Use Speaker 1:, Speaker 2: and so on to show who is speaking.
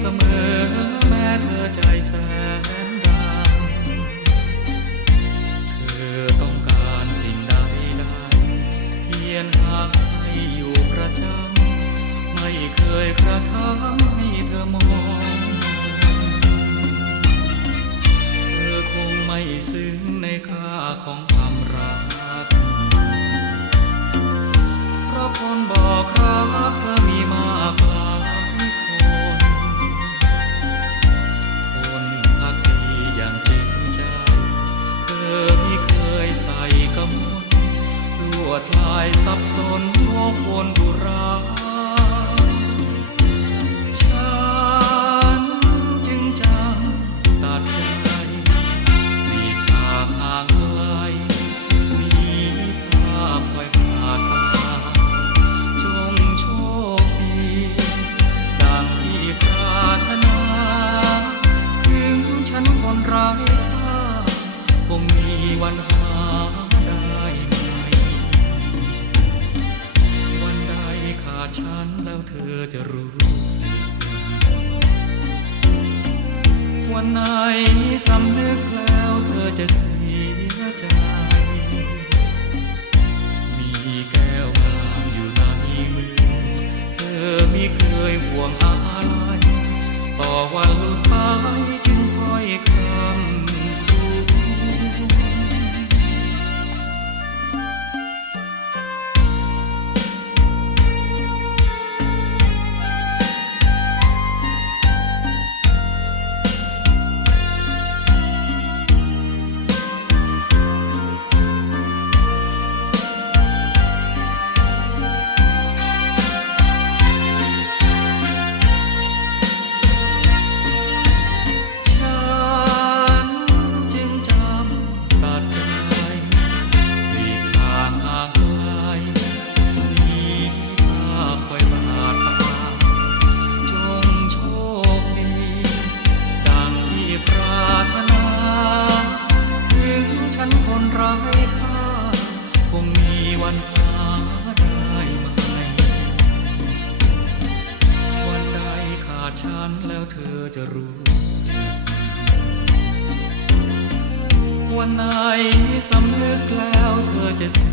Speaker 1: เสมอแม้เธอใจแสนดำเธอต้องการสิ่งใดได้เพียรหาให้อยู่ประจำไม่เคยกระทำให้เธอมองเธอคงไม่ซึ้งในค่าของความรักเพราะคนบอกรักเธอ สับสนวกวนบุรา เธอจะรู้สึก วันไหนสำนึกแล้วเธอจะเสียใจ มีแก้วงามอยู่ในมือ เธอไม่เคยห่วงอะไร ต่อวันลุดไป ฉันแล้วเธอจะรู้สึกวันไหนสำนึกแล้วเธอจะเสี